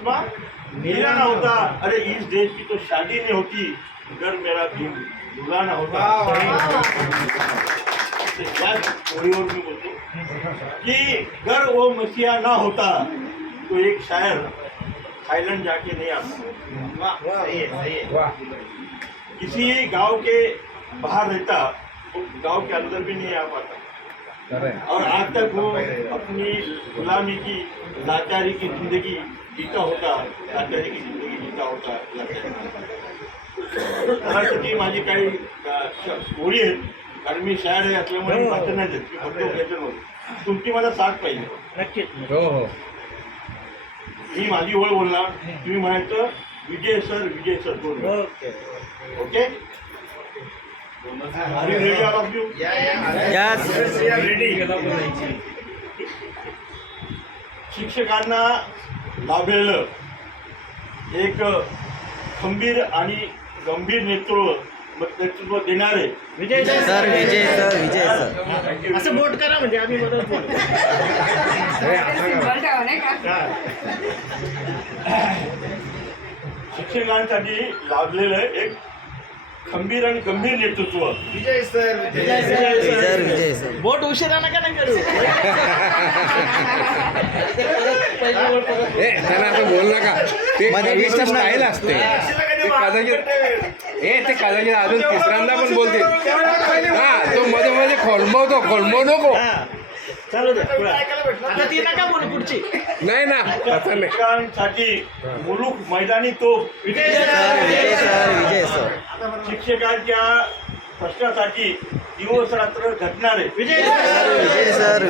आसमां नीला ना होता, अरे इस देश की तो शादी नहीं होती, घर मेरा दूल्हा ना होता. याच ओळीवर मी बोलतो कि घर वो मसीहा ना होता तो एक शायर थाईलैंड जाके नहीं आ सकता. किसी गांव के बाहर रहता वो गांव के अंदर भी नहीं आ पाता, और आज तक वो अपनी गुलामी की लाचारी की जिंदगी जीता होता, लाचारी की जिंदगी जीता होता. त्यासाठी माझी काही ओळी आहेत, कारण मी शायर आहे असल्यामुळे मी वाचन नाही देत, मी फक्त घेतो नव्हतं. तुमची मला साथ पाहिजे. नक्कीच. हो हो. मी माझी ओळ बोलणार, तुम्ही म्हणायचं विजय सर बोल. Okay. Okay. Are you ready, all of you? Yes. Ready. शिक्षकांना लाभलेलं एक खंबीर आणि गंभीर नेतृत्व देणारे विजय सर. असं बोट करा म्हणजे आम्ही बरोबर बोलू. शिक्षकांसाठी लाभलेलं एक खंबीर आणि गंभीर नेतृत्व. विजय सर. बोट उशिरा नका नाही करू. त्यांना असं बोल नका, ते कवीची स्टाईल असते. ते कदाचित अजून तिसऱ्यांदा पण बोलतील. हा, तो मध्ये मध्ये खोलमो नको. चालू द्या. आता ती नका बोलू पुढची. नाही ना, तसं नाही. शिक्षकांसाठी मुलूक मैदानी तो विजय सर. शिक्षकांच्या प्रश्नासाठी दिवस रात्र झटणारे विजय सर.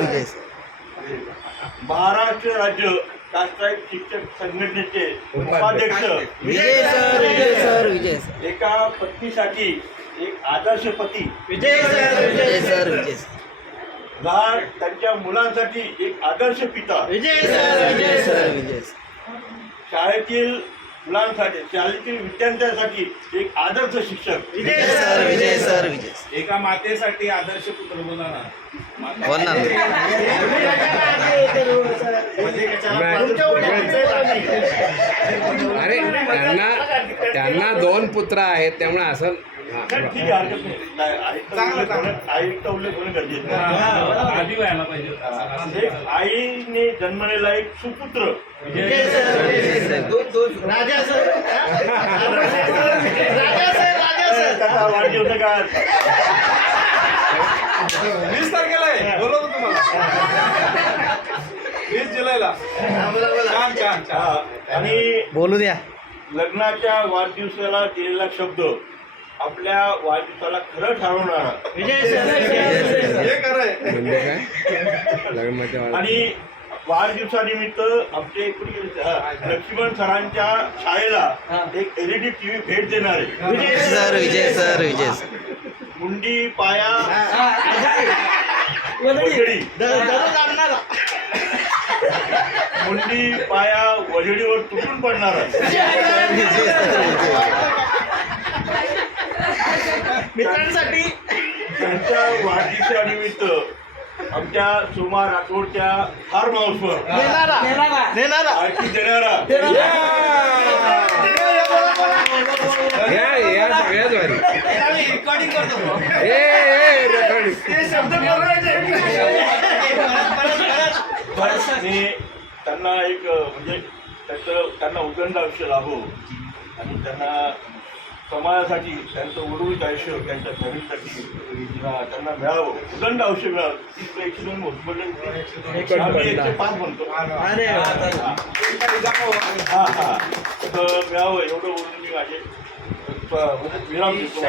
महाराष्ट्र राज्य राष्ट्रीय शिक्षक संघटनेचे उपाध्यक्ष, विजय सर. एका पत्नीसाठी एक आदर्श पती, विजय सर. लहान त्यांच्या मुलांसाठी एक आदर्श पिता, विजय सर. शाळेतील मुलांसाठी शाळेतील विद्यार्थ्यांसाठी एक आदर्श शिक्षक, विजय सर. एका मातेसाठी आदर्श पुत्र बोलणार. अरे त्यांना 2 पुत्र आहेत, त्यामुळे असं. ठीक आहे, हरकत नाही. आईचा उल्लेख होणं गरजेचं आहे. आधी व्हायला पाहिजे होता. एक आईने जन्मलेला एक सुपुत्र, विजय सर. राजा सर. त्याचा वाढदिवस का 20 तारखेला आहे, बोलवतो तुम्हाला. 20 जुलैला. छान. आणि बोलू द्या. लग्नाच्या वाढदिवसाला दिलेला शब्द आपल्या वाढदिवसाला खरं ठरवणारा विजय सर. हे खरं आहे. म्हणजे काय लग्नाच्या आणि वाढदिवसानिमित्त आमचे लक्ष्मण सरांच्या शाळेला एक LED TV भेट देणारे विजय सर. मुंडी पाया वजडी. दररोज आणणारा. मुंडी पाया वजडीवर तुटून पडणारा मित्रांसाठी त्यांच्या वाढदिवसानिमित्त आमच्या सोमा राठोडच्या फार्म हाऊसवर नेणारा. पार्टी देणारा या सगळ्याच वारी. रेकॉर्डिंग करतो. रेकॉर्डिंग. मी त्यांना एक म्हणजे त्यांना उदंड आयुष्य लाभो आणि त्यांना समाजासाठी त्यांचं उर्वरित आयुष्य त्यांच्या फॅमिलीसाठी त्यांना मिळावं, उदंड आयुष्य मिळावं. 102 आम्ही 105 म्हणतो. अरे हां तर मिळावं एवढं बोलून मी माझे विराम देतो.